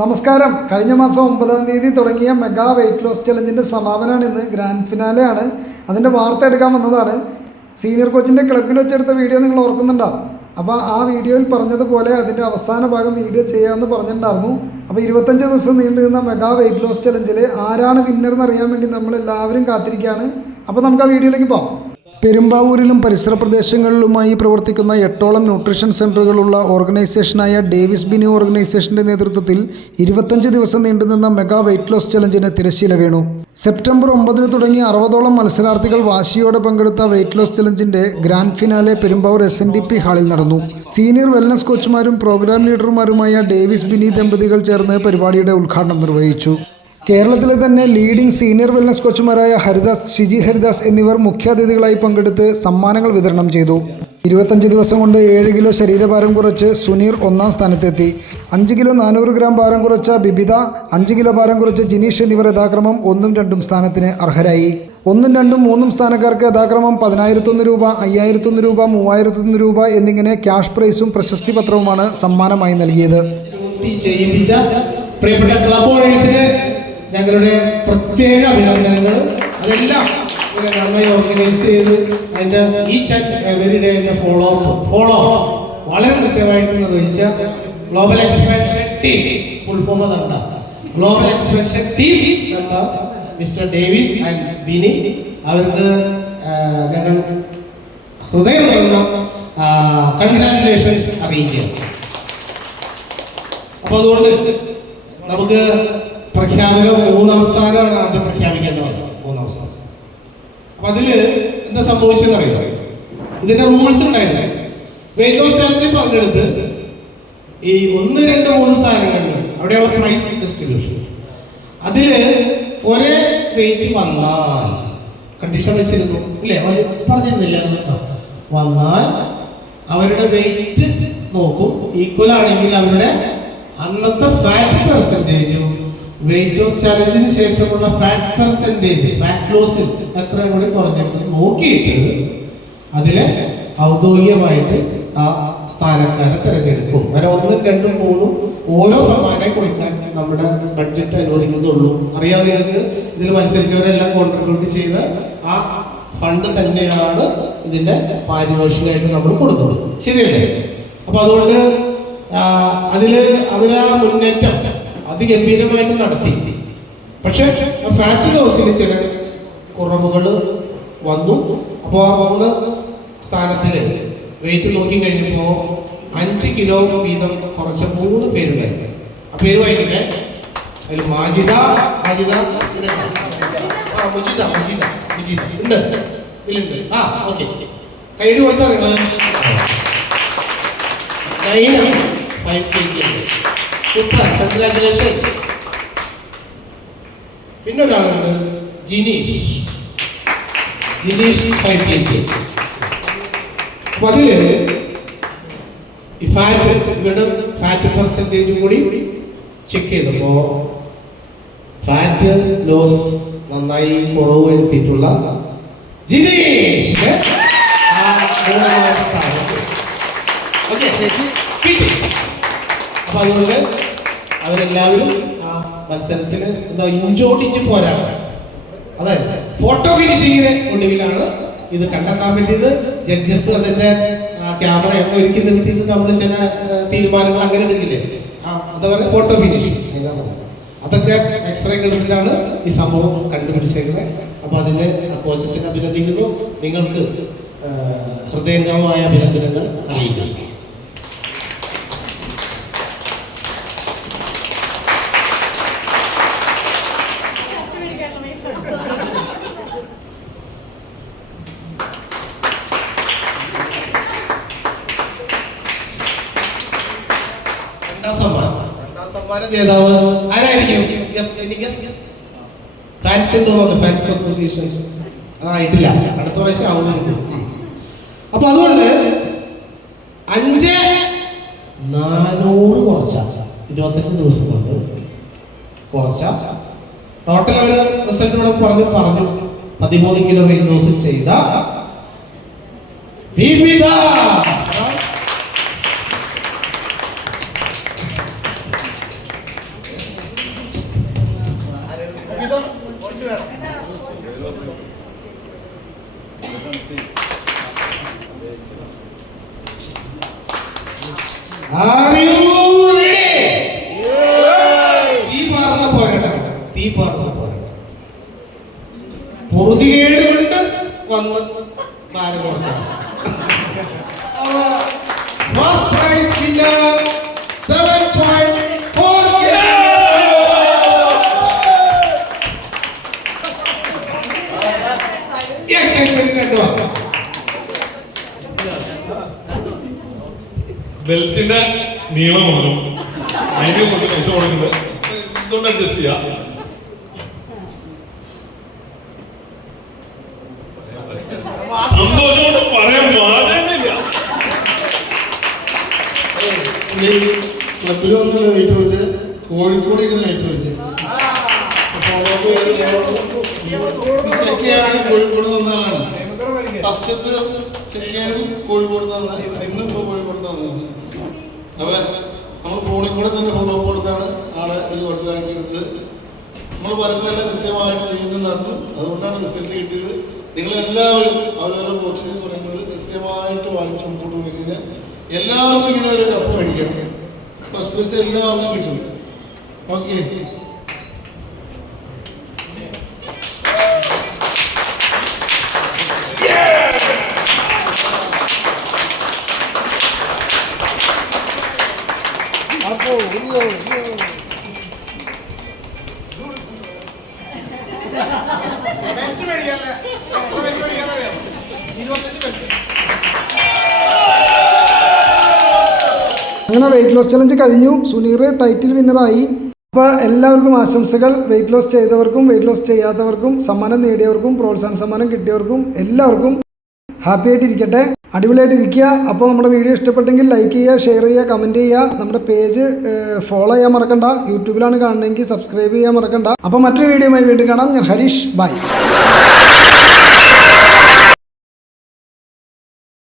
നമസ്കാരം. കഴിഞ്ഞ മാസം ഒമ്പതാം തീയതി തുടങ്ങിയ മെഗാ വെയിറ്റ് ലോസ് ചലഞ്ചിന്റെ സമാപനമാണ് ഇന്ന് ഗ്രാൻഡ് ഫിനാലെ ആണ്. അതിന്റെ വാർത്ത എടുക്കാൻ വന്നതാണ്. സീനിയർ കോച്ചിന്റെ ക്ലബിൽ വെച്ചെടുത്ത വീഡിയോ നിങ്ങൾ ഓർക്കുന്നുണ്ടാവും അപ്പോൾ ആ വീഡിയോയിൽ പറഞ്ഞതുപോലെ അതിന്റെ അവസാന ഭാഗം വീഡിയോ ചെയ്യാമെന്ന് പറഞ്ഞിട്ടുണ്ടായിരുന്നു. അപ്പോൾ ഇരുപത്തഞ്ച് ദിവസം നീണ്ടുനിന്ന മെഗാ വെയിറ്റ് ലോസ് ചലഞ്ചിൽ ആരാണ് വിന്നർ എന്ന് അറിയാൻ വേണ്ടി നമ്മൾ എല്ലാവരും കാത്തിരിക്കുകയാണ്. അപ്പോൾ നമുക്ക് ആ വീഡിയോയിലേക്ക് പോകാം. പെരുമ്പാവൂരിലും പരിസര പ്രദേശങ്ങളിലുമായി പ്രവർത്തിക്കുന്ന എട്ടോളം ന്യൂട്രീഷൻ സെന്ററുകളുള്ള ഓർഗനൈസേഷനായ ഡേവിസ് ബിനി ഓർഗനൈസേഷന്റെ നേതൃത്വത്തിൽ ഇരുപത്തഞ്ച് ദിവസം നീണ്ടുനിന്ന മെഗാ വെയ്റ്റ് ലോസ് ചലഞ്ചിന് തിരശ്ശീല വീണു. സെപ്റ്റംബർ ഒമ്പതിന് തുടങ്ങി അറുപതോളം മത്സരാർത്ഥികൾ വാശിയോടെ പങ്കെടുത്ത weight loss ചലഞ്ചിന്റെ grand finale Perumbavoor S N D P ഹാളിൽ നടന്നു. സീനിയർ വെൽനസ് കോച്ചുമാരും പ്രോഗ്രാം ലീഡർമാരുമായ ഡേവിസ് ബിനി ദമ്പതികൾ ചേർന്ന് പരിപാടിയുടെ ഉദ്ഘാടനം നിർവഹിച്ചു. കേരളത്തിലെ തന്നെ ലീഡിംഗ് സീനിയർ വെൽനസ് കോച്ചുമാരായ ഹരിദാസ് ഷിജി ഹരിദാസ് എന്നിവർ മുഖ്യാതിഥികളായി പങ്കെടുത്ത് സമ്മാനങ്ങൾ വിതരണം ചെയ്തു. ഇരുപത്തഞ്ച് ദിവസം കൊണ്ട് ഏഴ് കിലോ ശരീരഭാരം കുറച്ച് സുനീർ ഒന്നാം സ്ഥാനത്തെത്തി. അഞ്ച് കിലോ നാനൂറ് ഗ്രാം ഭാരം കുറച്ച ബിബിത അഞ്ച് കിലോ ഭാരം കുറച്ച ജിനീഷ് എന്നിവർ യഥാക്രമം ഒന്നും രണ്ടും സ്ഥാനത്തിന് അർഹരായി. ഒന്നും രണ്ടും മൂന്നും സ്ഥാനക്കാർക്ക് യഥാക്രമം പതിനായിരത്തൊന്ന് രൂപ അയ്യായിരത്തൊന്ന് രൂപ മൂവായിരത്തൊന്ന് രൂപ എന്നിങ്ങനെ ക്യാഷ് പ്രൈസും പ്രശസ്തി പത്രവുമാണ് സമ്മാനമായി നൽകിയത്. ഞങ്ങളുടെ പ്രത്യേക അഭിനന്ദനങ്ങൾ അതെല്ലാം നന്നായി ഓർഗനൈസ് ചെയ്ത് അതിന്റെ ഈച്ച് ആൻഡ് എവറി ഡേ അതിന്റെ ഫോളോ അപ്പ് ഫോളോ വളരെ കൃത്യമായിട്ട് നിർവഹിച്ച global expansion team full form അതല്ല ഗ്ലോബൽ എക്സ്പാൻഷൻ ടീം എന്ന മിസ്റ്റർ ഡേവിസ് ആൻഡ് ബിനി അവർക്ക് ഞങ്ങൾ ഹൃദയം നിറഞ്ഞ കൺഗ്രാറ്റുലേഷൻസ് അറിയിക്കുക അപ്പോൾ അതുകൊണ്ട് നമുക്ക് പ്രഖ്യാപനം മൂന്നാം സ്ഥാനമാണ് ആദ്യം പ്രഖ്യാപിക്കേണ്ടത്. മൂന്നാം സ്ഥാനം അപ്പൊ അതിൽ എന്താ സംഭവിച്ചെന്ന് അറിയാം ഇതിന്റെ റൂൾസ് ഉണ്ടായിരുന്നു. വെയിറ്റ് ലോസ് ചാലഞ്ചിൽ പങ്കെടുത്ത് ഈ ഒന്ന് രണ്ട് മൂന്ന് സ്ഥാനങ്ങളിൽ അവിടെയുള്ള പ്രൈസ് ഡിസ്ട്രിബ്യൂഷൻ അതിൽ ഒരേ വെയിറ്റ് വന്നാൽ കണ്ടീഷൻ വെച്ചിരുന്നു ഇല്ലേ? പറഞ്ഞിരുന്നില്ല. വന്നാൽ അവരുടെ വെയിറ്റ് നോക്കും ഈക്വൽ ആണെങ്കിൽ അവരുടെ അന്നത്തെ ഫാറ്റ് പെർസെന്റേജും വെയിറ്റ് ലോസ് ചാലഞ്ചിന് ശേഷമുള്ള ഫാറ്റ് പെർസെന്റേജ് ഫാറ്റ് ലോസിൽ എത്ര കൂടി കുറഞ്ഞിട്ട് നോക്കിയിട്ട് അതിൽ ഔദ്യോഗികമായിട്ട് ആ സ്ഥാനക്കാരെ തിരഞ്ഞെടുക്കും. അങ്ങനെ ഒന്നും രണ്ടും മൂന്നും ഓരോ സമ്മാനം കൊടുക്കാൻ നമ്മുടെ ബഡ്ജറ്റ് അനുവദിക്കുന്നുള്ളൂ. അറിയാം നിങ്ങൾക്ക് ഇതിൽ മത്സരിച്ചവരെല്ലാം കോൺട്രിബ്യൂട്ട് ചെയ്ത് ആ ഫണ്ട് തന്നെയാണ് ഇതിന്റെ പാരിതോഷികമായിട്ട് നമ്മൾ കൊടുക്കുന്നത്. ശരിയല്ലേ? അപ്പൊ അതുകൊണ്ട് അതിൽ അവരാ മുന്നേറ്റം അതിഗംഭീരമായിട്ട് നടത്തി. പക്ഷെ ഫാറ്റ് ലോസിന് ചില കുറവുകൾ വന്നു. അപ്പോൾ ആ മൂന്ന് സ്ഥാനത്തിൽ വെയിറ്റ് നോക്കി കഴിഞ്ഞപ്പോൾ അഞ്ച് കിലോ വീതം കുറച്ച മൂന്ന് പേരുണ്ടായിരുന്നു. ആ പേര് വായിക്കട്ടെ. അതിൽ മാജിദ മാജിദ ആ മുജിദ മുജിദ മുജിദ. ഉണ്ട്? ഇല്ലുണ്ട് ആ ഓക്കെ. കൈയ്യടി കൊടുത്താൽ നിങ്ങൾ Naina five K G super congratulations പിന്നെ ഒരാളുണ്ട് Jinish. Jinish five K G അപ്പൊ അതിൽ ഈ ഫാറ്റ് ഇവരുടെ ഫാറ്റ് പെർസെന്റേജും കൂടി ചെക്ക് ചെയ്തപ്പോ ഫാറ്റ് ലോസ് നന്നായി കുറവ് വരുത്തിയിട്ടുള്ള ജിനേഷിന് ഓക്കെ ചേച്ചി കിട്ടി. അപ്പൊ അതുകൊണ്ട് അവരെല്ലാവരും ആ മത്സരത്തിന് എന്താ ഇഞ്ചോട്ടിച്ച് പോരാണ് അതായത് ഫോട്ടോ ഫിനിഷിങ്ങിന് ഒടുവിലാണ് ഇത് കണ്ടെത്താൻ പറ്റിയത്. ജഡ്ജസ് അതിന്റെ ക്യാമറ ഒക്കെ ഒരുക്കി നിർത്തിയിട്ട് നമ്മൾ ചില തീരുമാനങ്ങൾ അങ്ങനെ എടുക്കില്ലേ? ആ എന്താ പറയുക ഫോട്ടോ ഫിനിഷ് അതൊക്കെ എക്സ്റേ കണ്ടിട്ടാണ് ഈ സംഭവം കണ്ടുപിടിച്ചേക്കുന്നത്. അപ്പൊ അതിന് കോച്ചസിനെ അഭിനന്ദിക്കുന്നു. നിങ്ങൾക്ക് ഹൃദയംഗമായ അഭിനന്ദനങ്ങൾ അറിയിക്കുന്നു രണ്ടാം സമ്മാനം രണ്ടാം സമ്മാനം ജേതാവ് ആരായിരിക്കും? യെസ് അടുത്ത പ്രാവശ്യം ആവുമായിരിക്കും. അപ്പൊ അതുകൊണ്ട് അഞ്ച് നാനൂറ് കുറച്ച. ഇരുപത്തഞ്ച് ദിവസം കൊണ്ട് കുറച്ച. ടോട്ടൽ അവർ റിസൾട്ട് ഇവിടെ പറഞ്ഞു പറഞ്ഞു. പതിമൂന്ന് കിലോ വെയിറ്റ് ലോസ് ചെയ്ത വിവിധ You ready? തീ പാർന്ന പോരാട്ടം തീ പാർന്ന പോരാട്ടം പൊറുതികേട് കൊണ്ട് വന്ന് ഭാരം കുറച്ചാണ് ഫസ്റ്റ് പ്രൈസ് വിന്നർ നീളം വന്നു അതിന് കുറച്ച് പൈസ കൊടുക്കുന്നത് ഇതുകൊണ്ട് അഡ്ജസ്റ്റ് ചെയ്യാം. കോഴിക്കോട് ഇരുന്ന് കോഴിക്കോട് നിന്നാണ് ഫസ്റ്റ് ചെക്ക് ചെയ്യാനും കോഴിക്കോട് നിന്നാണ് ഇന്നിപ്പോ കോഴിക്കോട് നിന്നാണ് അപ്പൊ നമ്മൾ ഫോണിൽ കൂടെ തന്നെ ഫോളോ അപ്പ് കൊടുത്താണ് ആളെ ഈ ഓർഡറാക്കിയത് നമ്മൾ പറയുന്നതെല്ലാം കൃത്യമായിട്ട് ചെയ്യുന്നുണ്ടായിരുന്നു. അതുകൊണ്ടാണ് റിസൾട്ട് കിട്ടിയത്. നിങ്ങളെല്ലാവരും അവരവരുടെ കോച്ചിനെ പറയുന്നത് കൃത്യമായിട്ട് പാലിച്ച് മുമ്പോട്ട് പോയി കഴിഞ്ഞാൽ എല്ലാവർക്കും ഇങ്ങനെ ഒരു കപ്പ് മേടിക്കാം. ഫസ്റ്റ് പ്രൈസ് എല്ലാവർക്കും കിട്ടും. ഓക്കെ അങ്ങനെ വെയിറ്റ് ലോസ് ചലഞ്ച് കഴിഞ്ഞു. സുനീർ ടൈറ്റിൽ വിന്നറായി അപ്പോൾ എല്ലാവർക്കും ആശംസകൾ. വെയിറ്റ് ലോസ് ചെയ്തവർക്കും വെയിറ്റ് ലോസ് ചെയ്യാത്തവർക്കും സമ്മാനം നേടിയവർക്കും പ്രോത്സാഹന സമ്മാനം കിട്ടിയവർക്കും എല്ലാവർക്കും ഹാപ്പി ആയിട്ടിരിക്കട്ടെ. അടിപൊളിയായിട്ട് ഇരിക്കുക. അപ്പോൾ നമ്മുടെ വീഡിയോ ഇഷ്ടപ്പെട്ടെങ്കിൽ ലൈക്ക് ചെയ്യുക ഷെയർ ചെയ്യുക കമന്റ് ചെയ്യുക. നമ്മുടെ പേജ് ഫോളോ ചെയ്യാൻ മറക്കണ്ട. യൂട്യൂബിലാണ് കാണണമെങ്കിൽ സബ്സ്ക്രൈബ് ചെയ്യാൻ മറക്കണ്ട. അപ്പോൾ മറ്റൊരു വീഡിയോയുമായി വീണ്ടും കാണാം. ഞാൻ ഹരീഷ്. ബൈ